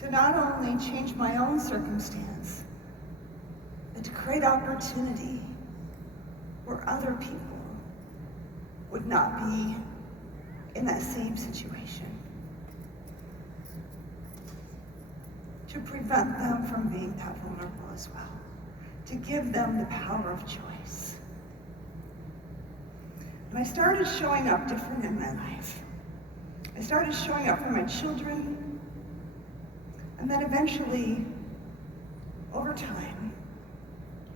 to not only change my own circumstance, but to create opportunity where other people would not be in that same situation. To prevent them from being that vulnerable as well. To give them the power of choice. And I started showing up different in my life. I started showing up for my children, and then eventually, over time,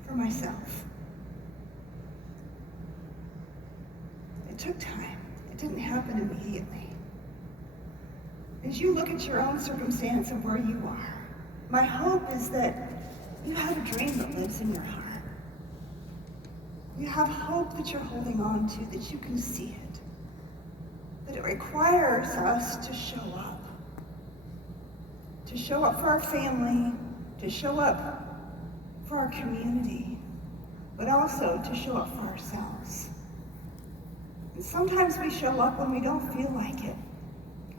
for myself. It took time. It didn't happen immediately. As you look at your own circumstance of where you are, my hope is that you have a dream that lives in your heart. You have hope that you're holding on to, that you can see it. That it requires us to show up. To show up for our family, to show up for our community, but also to show up for ourselves. And sometimes we show up when we don't feel like it,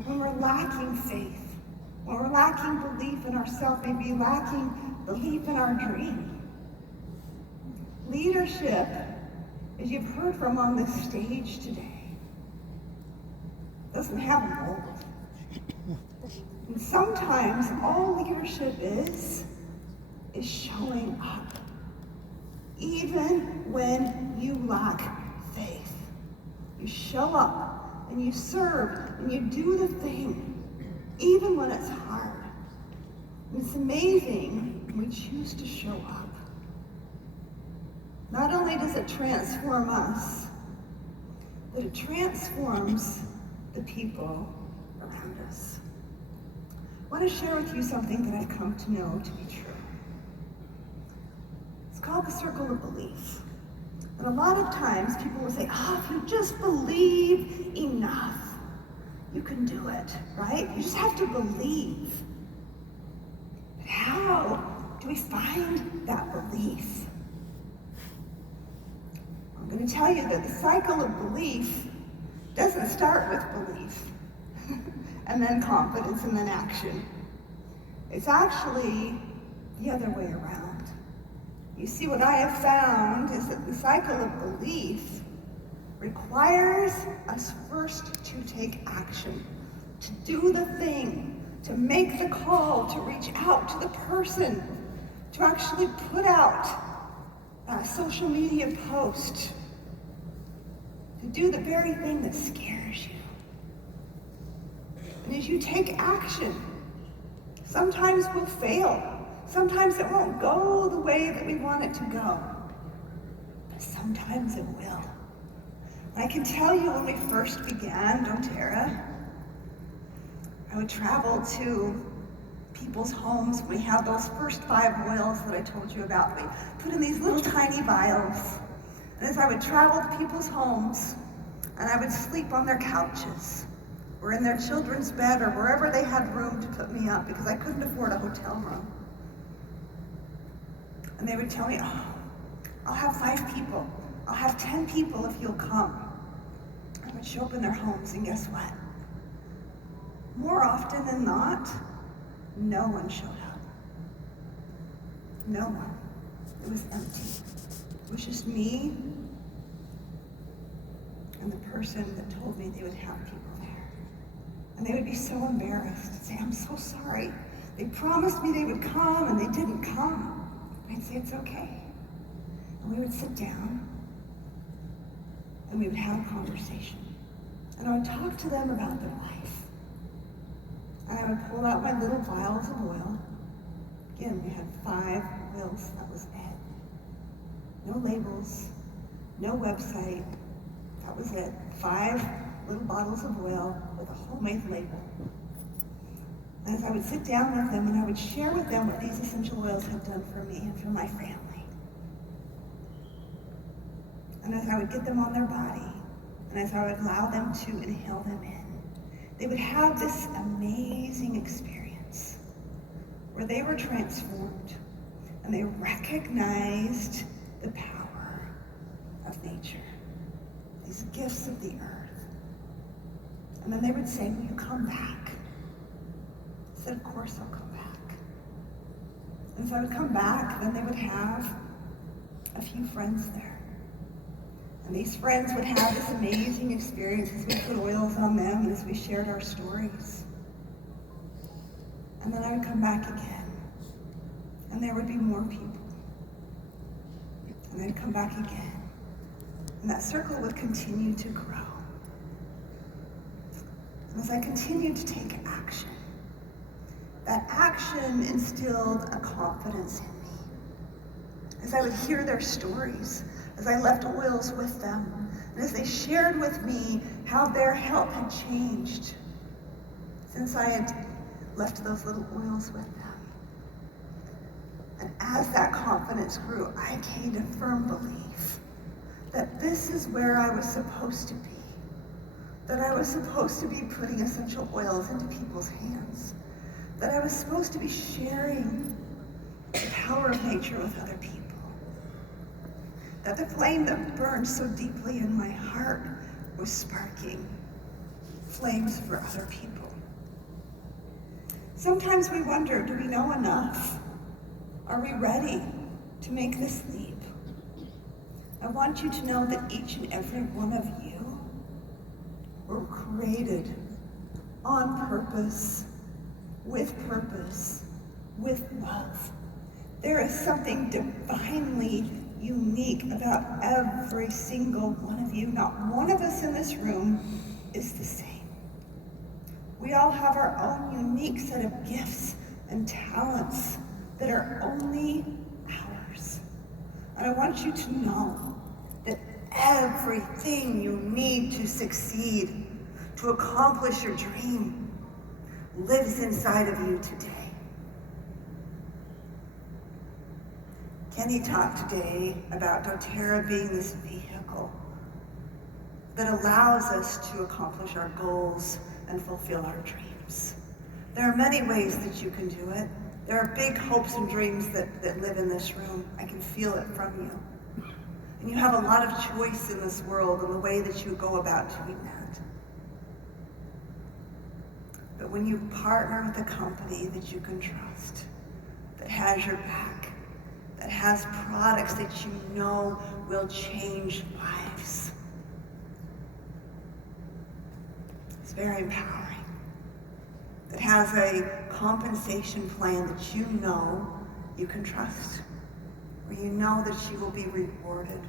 when we're lacking faith, when we're lacking belief in ourselves, maybe lacking belief in our dream. Leadership, as you've heard from on this stage today, doesn't have a mold. And sometimes all leadership is showing up, even when you lack faith. You show up and you serve and you do the thing, even when it's hard. And it's amazing when we choose to show up. Not only does it transform us, but it transforms the people around us. I want to share with you something that I've come to know to be true. It's called the circle of belief. And a lot of times people will say, if you just believe enough, you can do it, right? You just have to believe. But how do we find that belief? I'm going to tell you that the cycle of belief doesn't start with belief and then confidence and then action. It's actually the other way around. You see, what I have found is that the cycle of belief requires us first to take action, to do the thing, to make the call, to reach out to the person, to actually put out a social media post, to do the very thing that scares you. And as you take action, sometimes we'll fail. Sometimes it won't go the way that we want it to go. But sometimes it will. I can tell you when we first began DoTerra, I would travel to people's homes. We had those first 5 oils that I told you about. We put in these little tiny vials. And as I would travel to people's homes, and I would sleep on their couches, or in their children's bed, or wherever they had room to put me up, because I couldn't afford a hotel room. And they would tell me, I'll have 5 people. I'll have 10 people if you'll come. I would show up in their homes, and guess what? More often than not, no one showed up. No one. It was empty. It was just me and the person that told me they would have people there. And they would be so embarrassed and say, I'm so sorry. They promised me they would come and they didn't come. I'd say, it's okay. And we would sit down and we would have a conversation. And I would talk to them about their life. And I would pull out my little vials of oil. Again, we had 5 oils, that was it. No labels, no website, that was it. 5 little bottles of oil with a homemade label. And as I would sit down with them and I would share with them what these essential oils have done for me and for my family. And as I would get them on their body, and as I would allow them to inhale them in, they would have this amazing experience where they were transformed and they recognized the power of nature, these gifts of the earth. And then they would say, will you come back? said, of course I'll come back. And so I would come back, then they would have a few friends there. And these friends would have this amazing experience as we put oils on them and as we shared our stories. And then I would come back again, and there would be more people. And I'd come back again, and that circle would continue to grow. And as I continued to take action, that action instilled a confidence in me. As I would hear their stories, as I left oils with them, and as they shared with me how their health had changed since I had left those little oils with them. And as that confidence grew, I gained a firm belief that this is where I was supposed to be. That I was supposed to be putting essential oils into people's hands. That I was supposed to be sharing the power of nature with other people. That the flame that burned so deeply in my heart was sparking flames for other people. Sometimes we wonder, do we know enough? Are we ready to make this leap? I want you to know that each and every one of you were created on purpose, with love. There is something divinely unique about every single one of you. Not one of us in this room is the same. We all have our own unique set of gifts and talents that are only ours. And I want you to know that everything you need to succeed, to accomplish your dream, lives inside of you today. Kenny talked today about DoTerra being this vehicle that allows us to accomplish our goals and fulfill our dreams. There are many ways that you can do it. There are big hopes and dreams that live in this room. I can feel it from you. And you have a lot of choice in this world in the way that you go about doing that. But when you partner with a company that you can trust, that has your back, that has products that you know will change lives, it's very empowering. That has a compensation plan that you know you can trust, where you know that you will be rewarded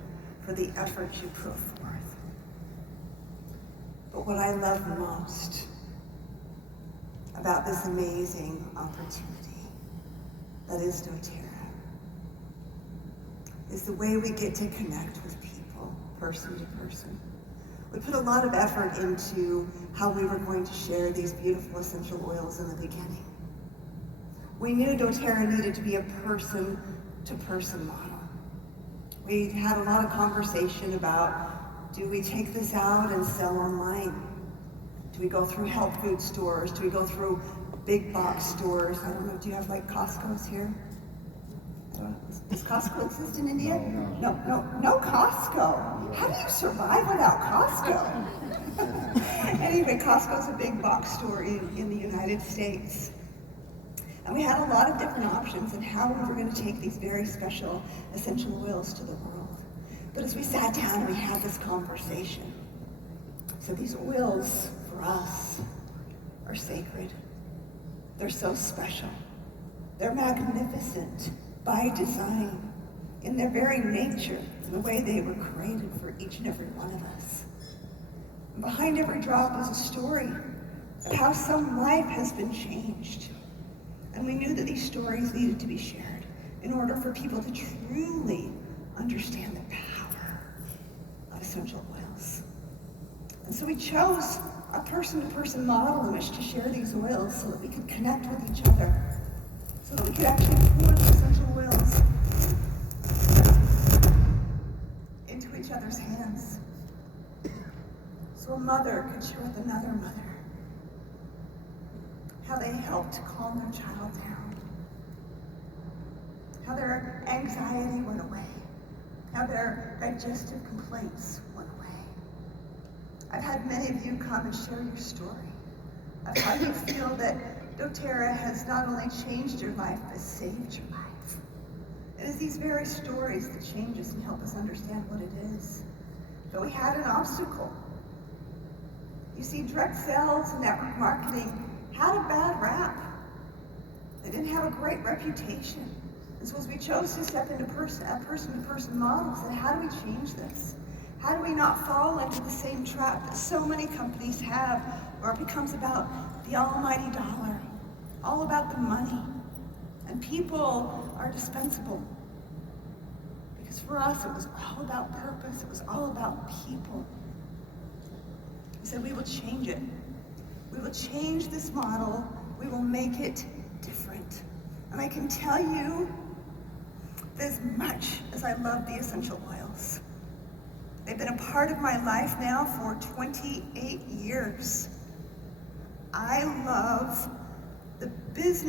for the effort you put forth. But what I love most about this amazing opportunity that is DoTerra is the way we get to connect with people, person to person. We put a lot of effort into how we were going to share these beautiful essential oils in the beginning. We knew DoTerra needed to be a person-to-person model. We had a lot of conversation about, do we take this out and sell online? Do we go through health food stores? Do we go through big box stores? I don't know, do you have like Costco's here? Does Costco exist in India? No Costco. How do you survive without Costco? Anyway, Costco's a big box store in the United States. And we had a lot of different options in how we were going to take these very special essential oils to the world. But as we sat down and we had this conversation, so these oils for us are sacred. They're so special. They're magnificent by design, in their very nature, in the way they were created for each and every one of us. And behind every drop is a story of how some life has been changed. And we knew that these stories needed to be shared in order for people to truly understand the power of essential oils. And so we chose a person-to-person model in which to share these oils so that we could connect with each other, so that we could actually pour the essential oils into each other's hands. So a mother could share with another mother how they helped calm their child down, how their anxiety went away, how their digestive complaints went away. I've had many of you come and share your story of how you feel that DoTerra has not only changed your life, but saved your life. It is these very stories that change us and help us understand what it is. But we had an obstacle. You see, direct sales and network marketing had a bad rap. They didn't have a great reputation. And so as we chose to step into a person-to-person model, we said, how do we change this? How do we not fall into the same trap that so many companies have, where it becomes about the almighty dollar, all about the money, and people are dispensable. Because for us, it was all about purpose. It was all about people. We said, we will change it. We will change this model. We will make it different. And I can tell you that as much as I love the essential oils, they've been a part of my life now for 28 years. I love the business